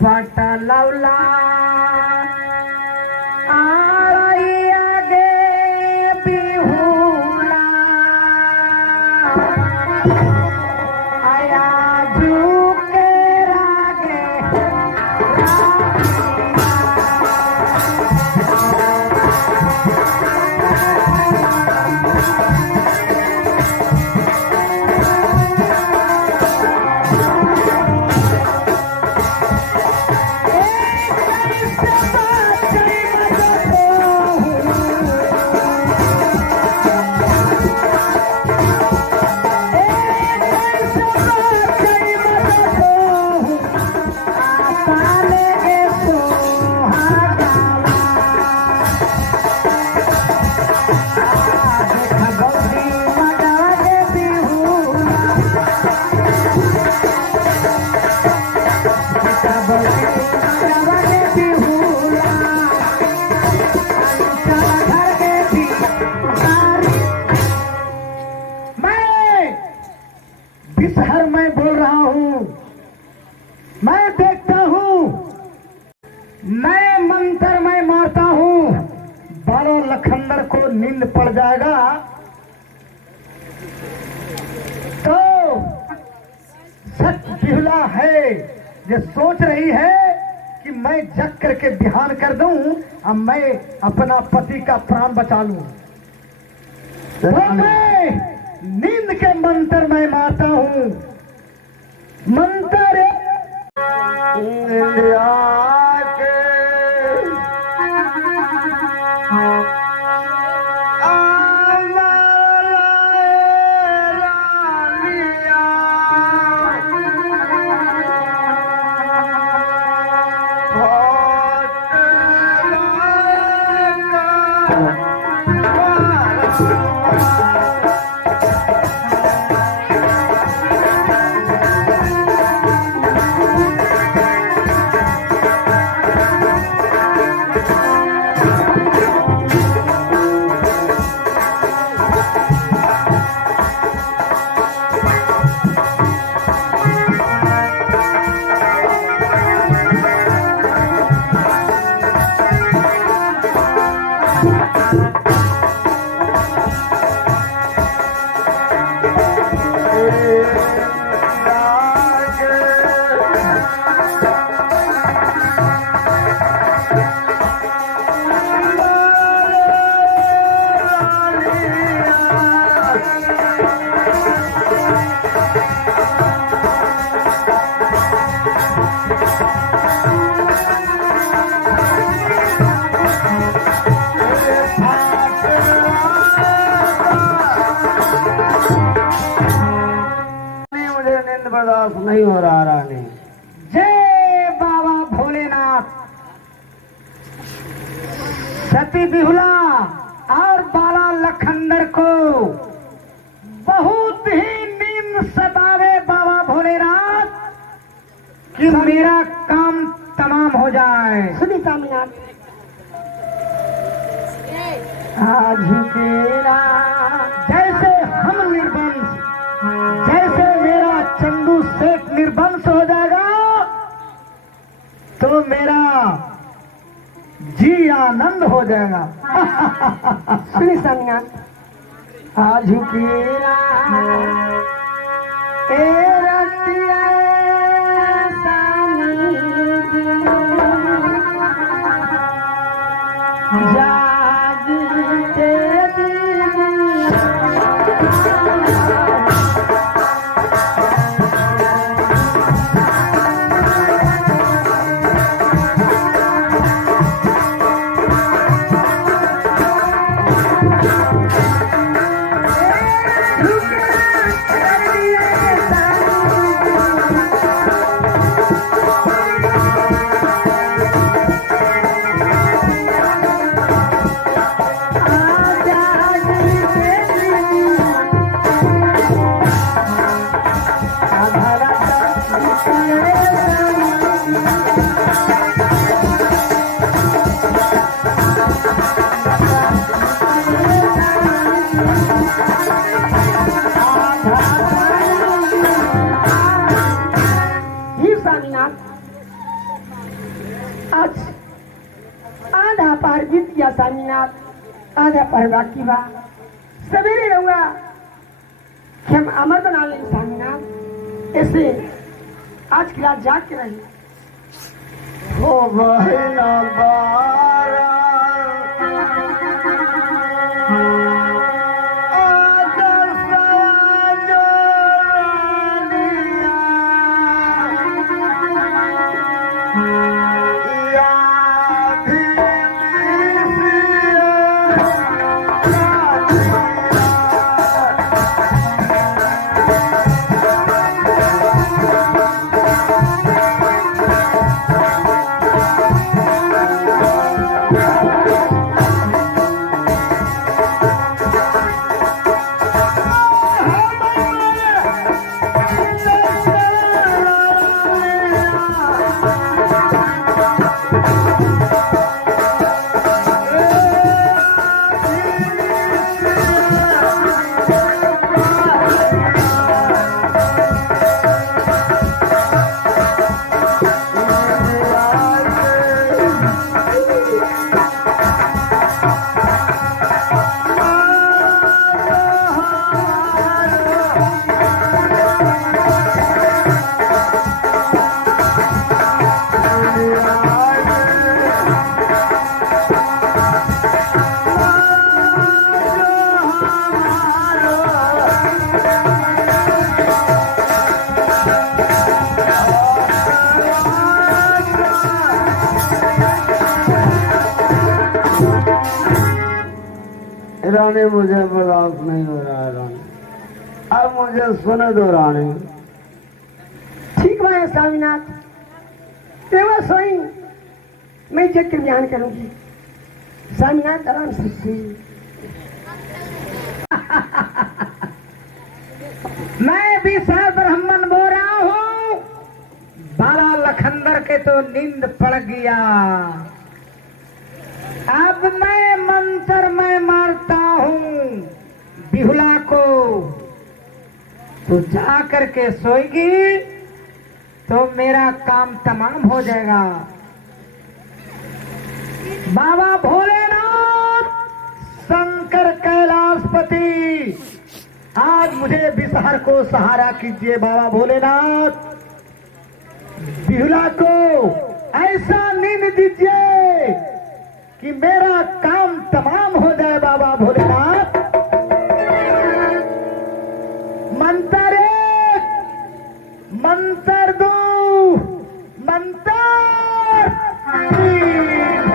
पटलौला आड़ई आगे बिहुला आया झुके रागे बिसहर मैं बोल रहा हूँ, मैं देखता हूँ, मैं मंत्र मैं मारता हूँ, बालों लखंदर को नींद पड़ जाएगा तो सच बिहुला है ये सोच रही है कि मैं जग करके ध्यान कर दूं अब मैं अपना पति का प्राण बचा लूं। तो मैं नींद के मंत्र मैं मारता हूँ। मंत्र इंडिया के बर्दाश्त नहीं हो रहा रानी। जय बाबा भोलेनाथ। सती बिहुला और बाला लखंदर को बहुत ही नींद सतावे बाबा भोलेनाथ कि मेरा काम तमाम हो जाए। सुनी स्वामीनाथ आज तेरा जैसे हम निर्बंध जैसे मेरा चंदू सेठ निर्बंस हो जाएगा तो मेरा जी आनंद हो जाएगा। सुनी स्वामीनाथ आज तेरा आज आधा पार बीत गया स्वामीनाथ, आधा पार बाकी बा। सवेरे रहूंगा कि हम अमर बना लेंगे स्वामीनाथ, ऐसे आज की रात जाग के रही। हो बहना बारा रानी, मुझे बर्दाश्त नहीं हो रहा है रानी, अब मुझे सुने दो रानी। ठीक है स्वामीनाथ, तेवा सोई मैं जग के बयान करूंगी। स्वामीनाथ आराम से मैं भी सर ब्राह्मण बोल रहा हूँ। बाला लखंदर के तो नींद पड़ गया, अब मैं मंत्र में मारता हूँ बिहुला को, तो जा करके सोएगी तो मेरा काम तमाम हो जाएगा। बाबा भोलेनाथ, शंकर कैलाशपति, आज मुझे बिसहर को सहारा कीजिए। बाबा भोलेनाथ, बिहुला को ऐसा नींद दीजिए कि मेरा काम तमाम हो जाए। बाबा भोलेनाथ, मंत्र एक, मंत्र दो, मंत्र तीन।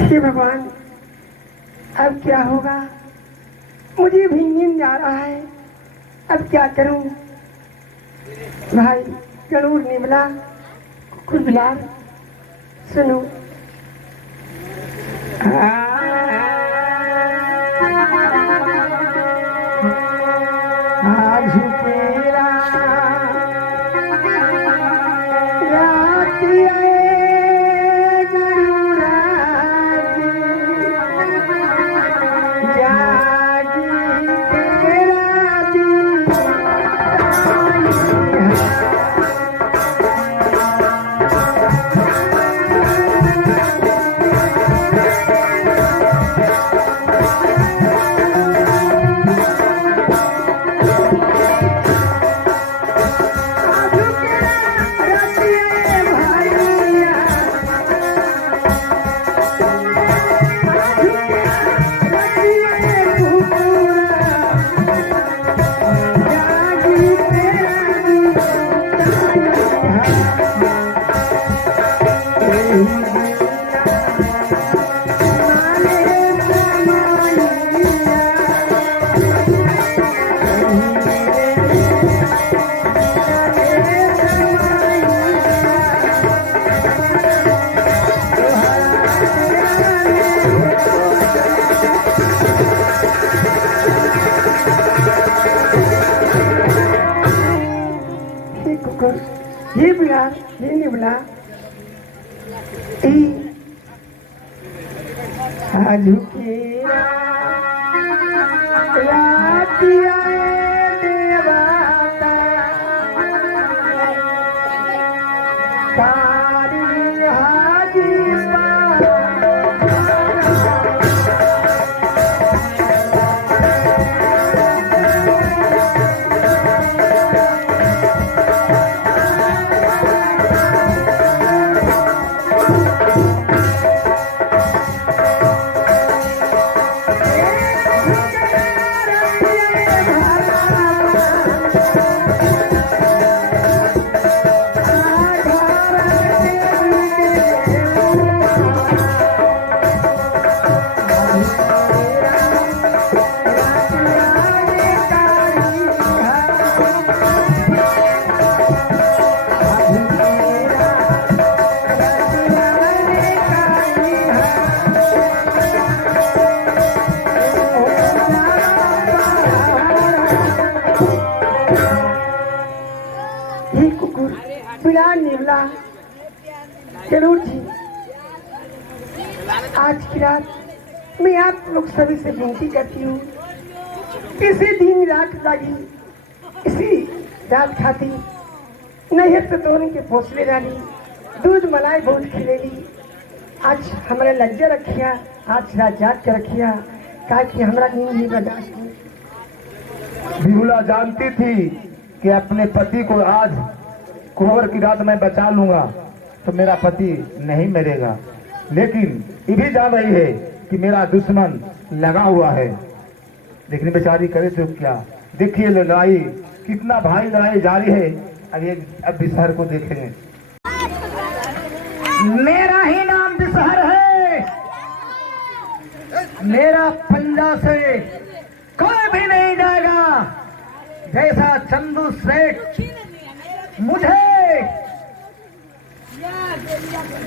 हे भगवान, अब क्या होगा? मुझे भी नींद आ रहा है, अब क्या करूं? भाई गणूर निमला कुल बिलार सुनो। आज तेरा रात आए गणुराज, जागी तेरा दिन ये बुला, ये नहीं बुला। आज की रात आए ये कुकुर बिला निवला जरूर जी। आज की रात मैं आप लोग सभी से विनती करती हूँ, इसी दिन रात लगी, इसी रात खाती नहर से तोड़ के भोसले डाली, दूध मलाई बहुत खिलेली। आज हमारे लज्जा रखिया, आज रात जाग के रखिया, कहा कि हमारा नींद नहीं बर्दाश्त हुई। बिहुला जानती थी कि अपने पति को आज कोहबर की रात मैं बचा लूंगा तो मेरा पति नहीं मरेगा, लेकिन ये भी जान रही है कि मेरा दुश्मन लगा हुआ है। लेकिन बेचारी करे तो क्या, देखिए लड़ाई कितना भारी लड़ाई जारी है। अब बिसहर को देखेंगे। मेरा ही नाम बिसहर है, मेरा पंजा से कोई भी नहीं जाएगा। जैसा चंदू सेठ मुझे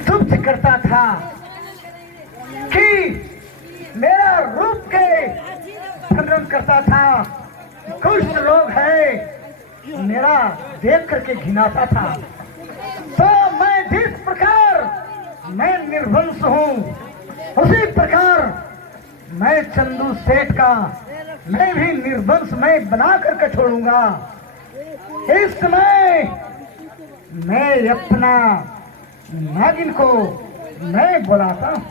तुच्छ करता था कि मेरा रूप के खंडन करता था, कुछ लोग हैं मेरा देख करके घिनाता था, तो मैं जिस प्रकार मैं निर्वंश हूँ उसी प्रकार मैं चंदू सेठ का मैं भी निर्वंश मैं बना करके छोड़ूंगा। इस समय मैं अपना नागिन को मैं बुलाता हूँ।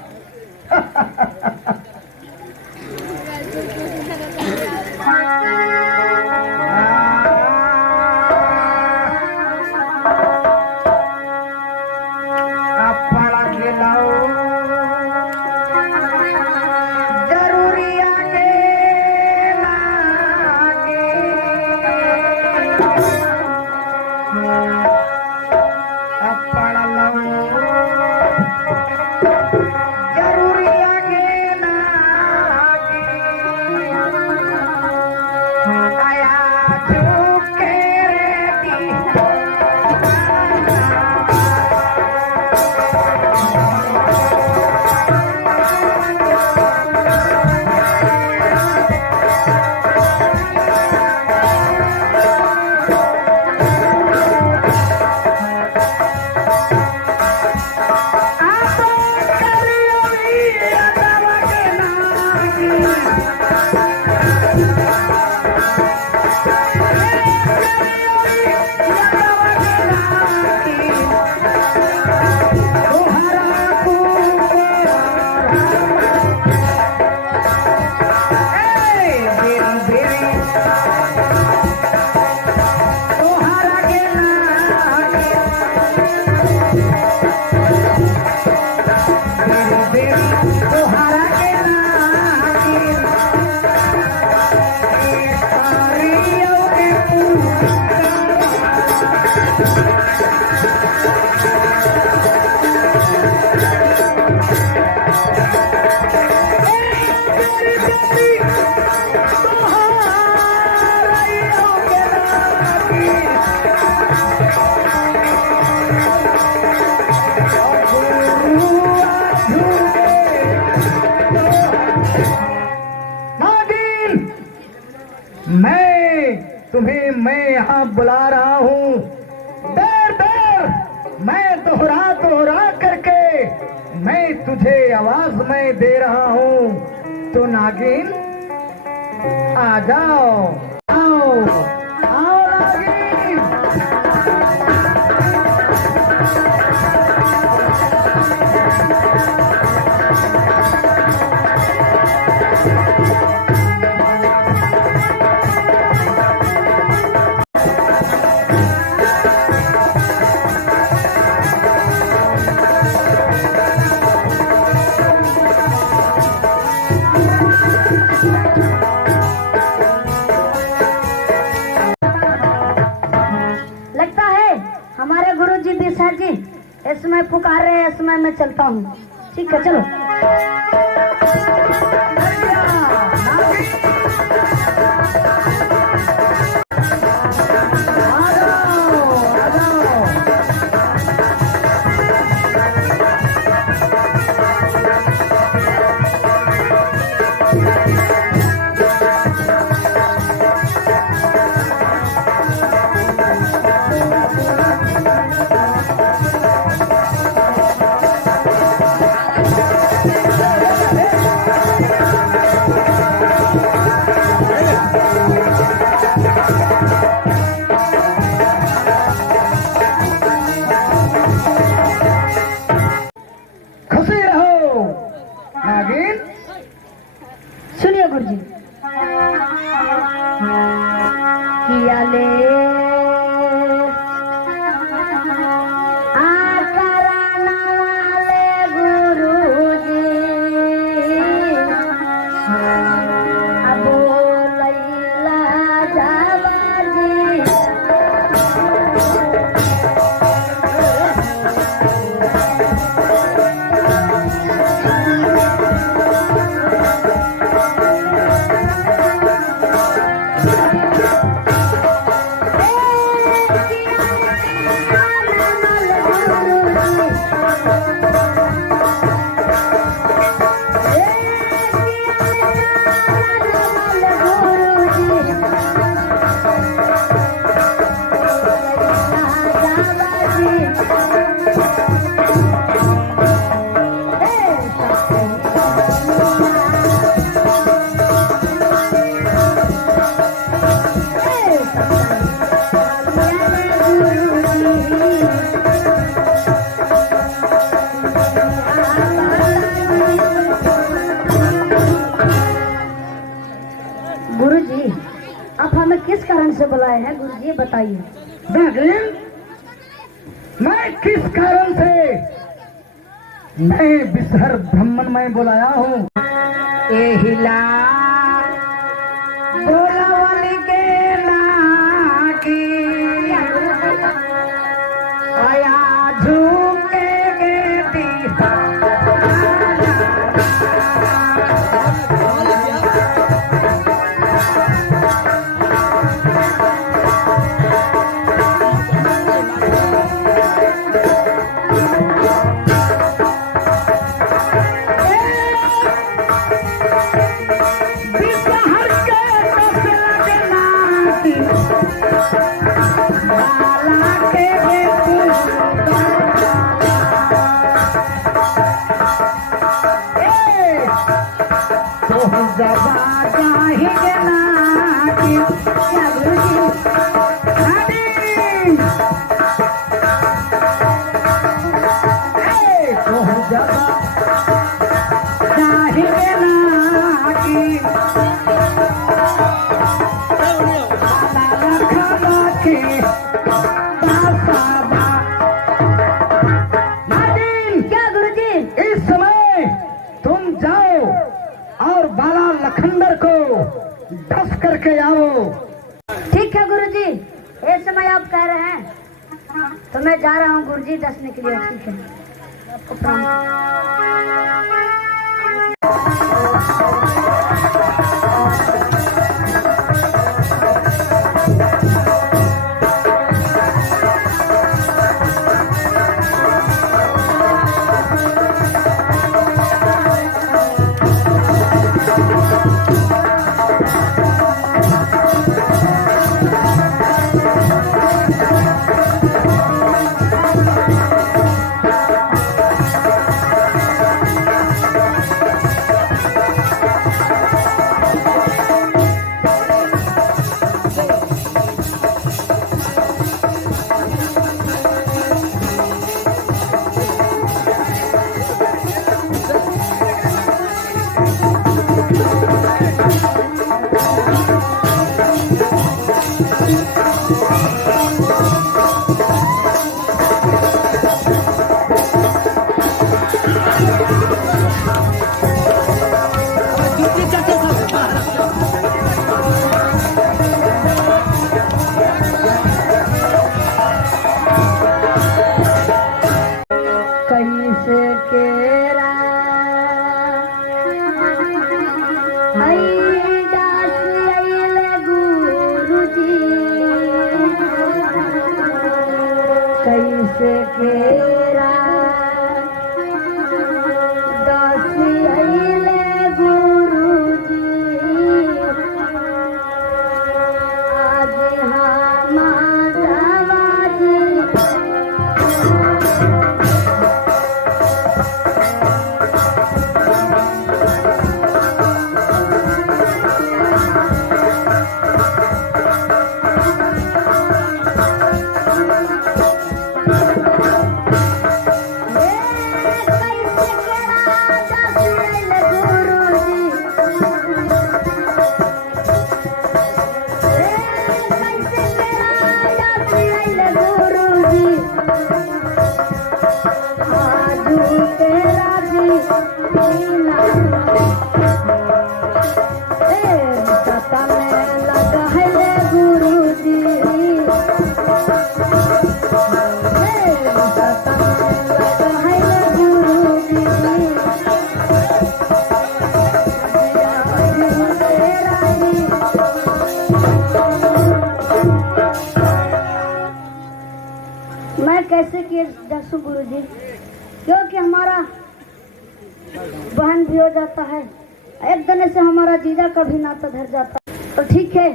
तुम्हें मैं यहाँ बुला रहा हूँ, देर देर मैं दोहरा करके मैं तुझे आवाज में दे रहा हूँ। तो नागिन आ जाओ, आओ आओ नागिन। लगता है हमारे गुरुजी बिसहर जी इस समय पुकार रहे हैं, इस समय मैं चलता हूँ। ठीक है चलो। किया ले कराना वाले गुरुजी अब लैला जाबाजी गुरुजी, आप हमें किस कारण से बुलाए हैं? गुरुजी बताइए। नागिन, मैं किस कारण से मैं विसहर ब्राह्मण में बुलाया हूँ? एहिला बोलावन के नाकी आया झुके गे क्या गुरुजी? इस समय तुम जाओ और बाला लखंडर को डस करके आओ। ठीक है गुरुजी, इस समय आप कह रहे हैं तो मैं जा रहा हूँ गुरुजी दसने के लिए। ठीक है, आपको प्रणाम। कैसे केरा दासी अइले गुरुजी आज हमारी मैं कैसे किए दसू गुरुजी, क्योंकि हमारा बहन भी हो जाता है, एक दिन से हमारा जीजा का भी नाता धर जाता है। तो ठीक है,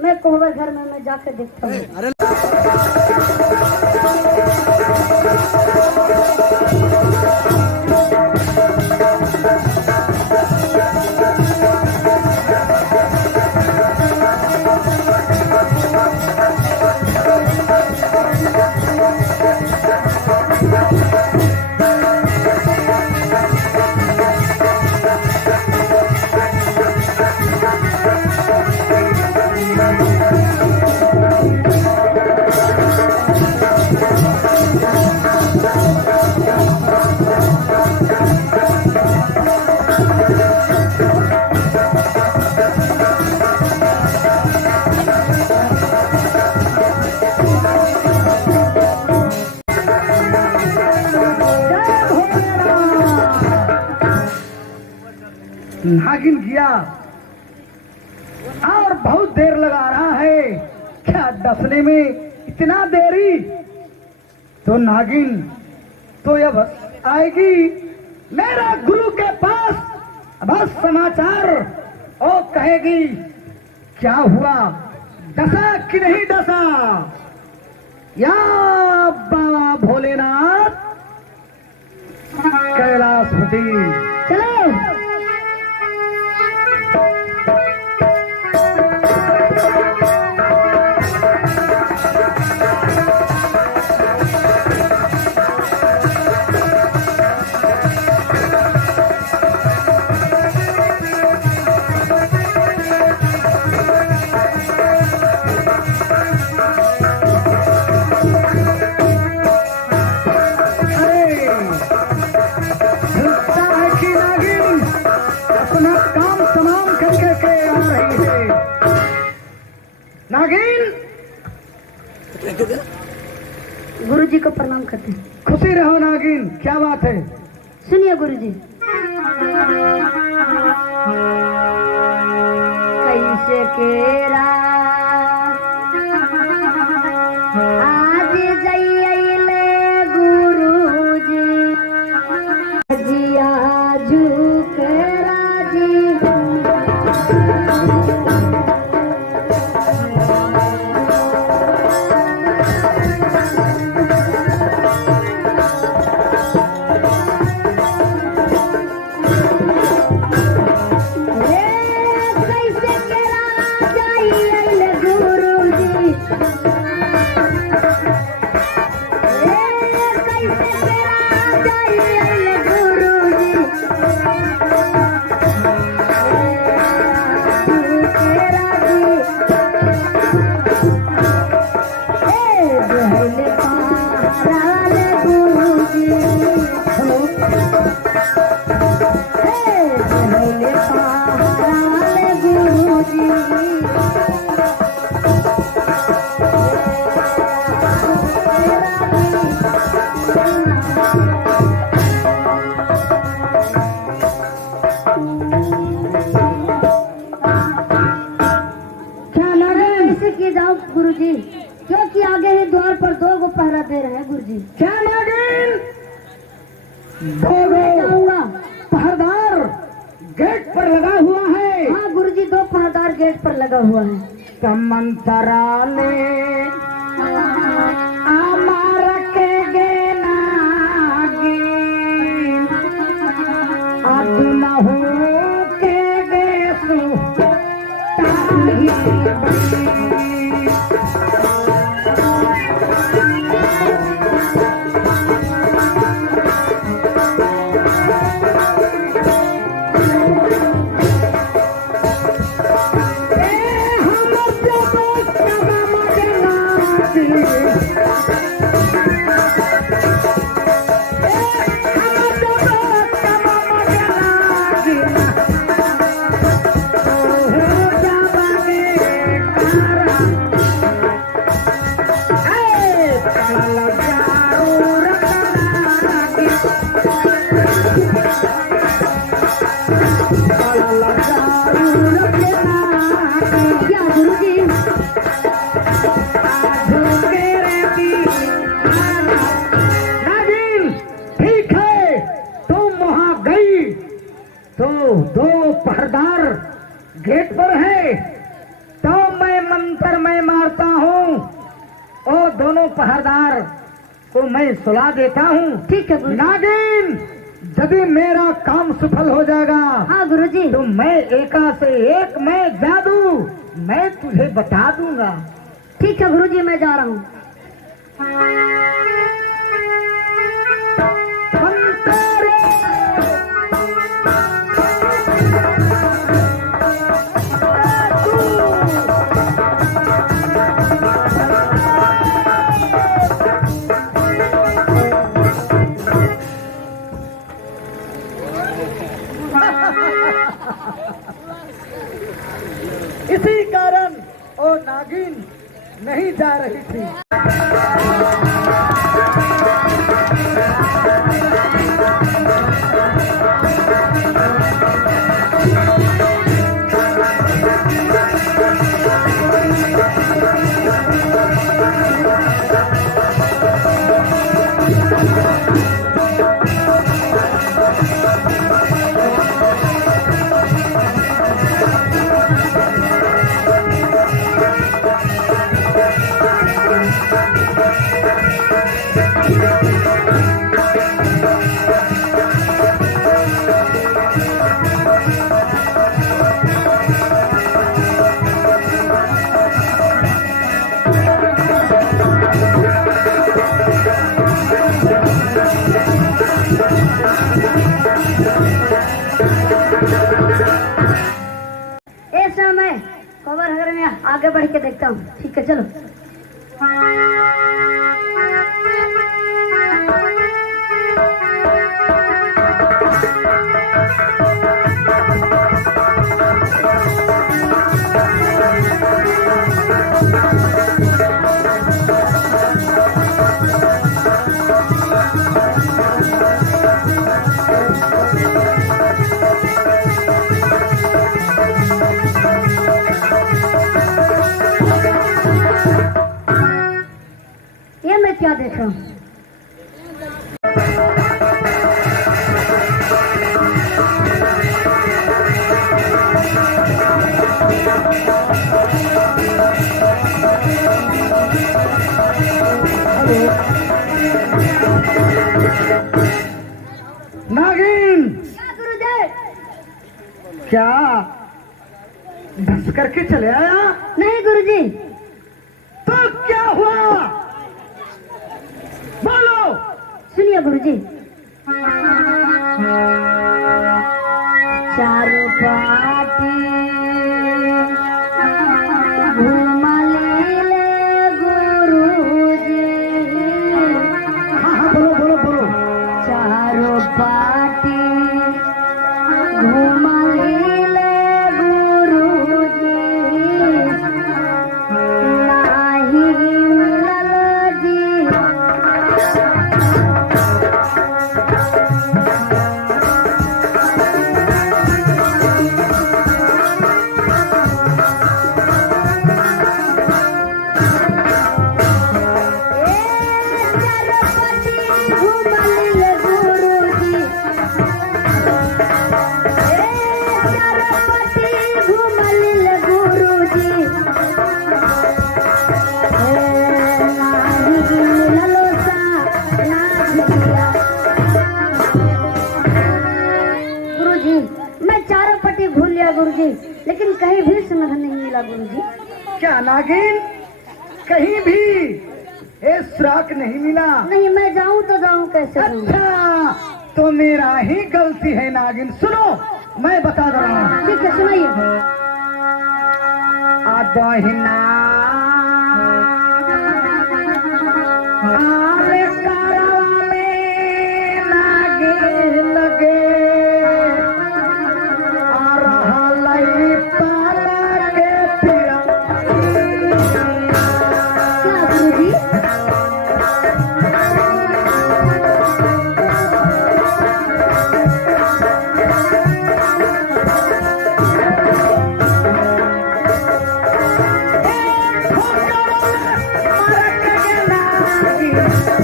मैं कोहबर घर में मैं जाकर देखता हूँ। नागिन गया और बहुत देर लगा रहा है, क्या डसने में इतना देरी? तो नागिन तो अब आएगी मेरा गुरु के पास, बस समाचार और कहेगी क्या हुआ, डसा कि नहीं डसा। या बाबा भोलेनाथ कैलाशपति, चलो नागिन गुरुजी को प्रणाम करते हैं। खुशी रहो नागिन, क्या बात है? सुनिए गुरुजी। कैसे केरा आज जइले गुरुजी, जिया झुकेरा जी। गुरुजी, क्योंकि आगे ही द्वार पर 2 गो पहरा दे रहे हैं गुरुजी। क्या नागिन? 2 गो पहरेदार गेट पर लगा हुआ है? हाँ गुरुजी, 2 पहरेदार गेट पर लगा हुआ है। समंतराले अमर के गे नागिन, अदुलहु के गे सुताही। गेट पर है तो मैं मंत्र में मारता हूँ और दोनों पहरेदार को मैं सुला देता हूँ। ठीक है गुरुजी। नागिन, यदि मेरा काम सफल हो जाएगा हाँ गुरुजी। तो मैं एका से एक मैं जादू मैं तुझे बता दूंगा। ठीक है गुरुजी, मैं जा रहा हूँ। इसी कारण वो नागिन नहीं जा रही थी। इस समय कवर हगर में आगे बढ़ के देखता हूँ। ठीक है चलो। ये मैं क्या देख रहा हूँ? नागिन, क्या गुरुदेव? क्या धस करके चले आया? नहीं गुरुजी। तो क्या हुआ? बोलो। सुनिए गुरुजी। चारों पाटी घुमले गुरुजी। हाँ हाँ, बोलो बोलो बोलो। चारों पाटी घुमले गुरुजी। नाही मिलल जी। गुरुजी, लेकिन कहीं भी समाधान नहीं मिला गुरुजी। क्या नागिन, कहीं भी ये सुराग नहीं मिला? नहीं, मैं जाऊं तो जाऊं कैसे? अच्छा, तो मेरा ही गलती है नागिन। सुनो, मैं बता रहा हूँ। ठीक है, सुनाइए। आदहिना आले कारा में नागिन लगे, आ रहा लई पाला के पिया। क्या गुरुजी? मारा के नागिन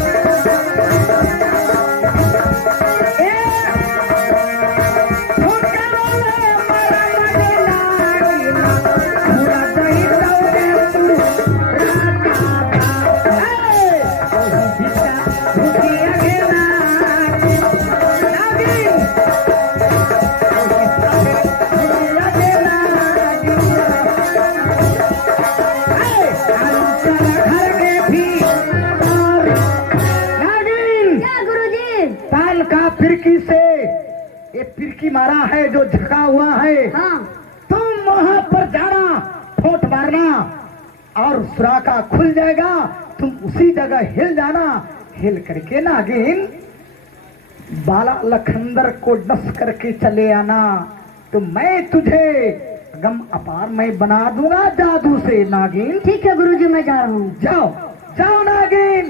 खिड़की मारा है जो झका हुआ है, हाँ तुम वहां पर जाना, ठोंठ मारना और सुराखा खुल जाएगा, तुम उसी जगह हिल जाना। हिल करके नागिन बाला लखंदर को डस करके चले आना, तो मैं तुझे गम अपार मैं बना दूंगा जादू से नागिन। ठीक है गुरुजी, मैं जा रहा हूँ। जाओ जाओ नागिन।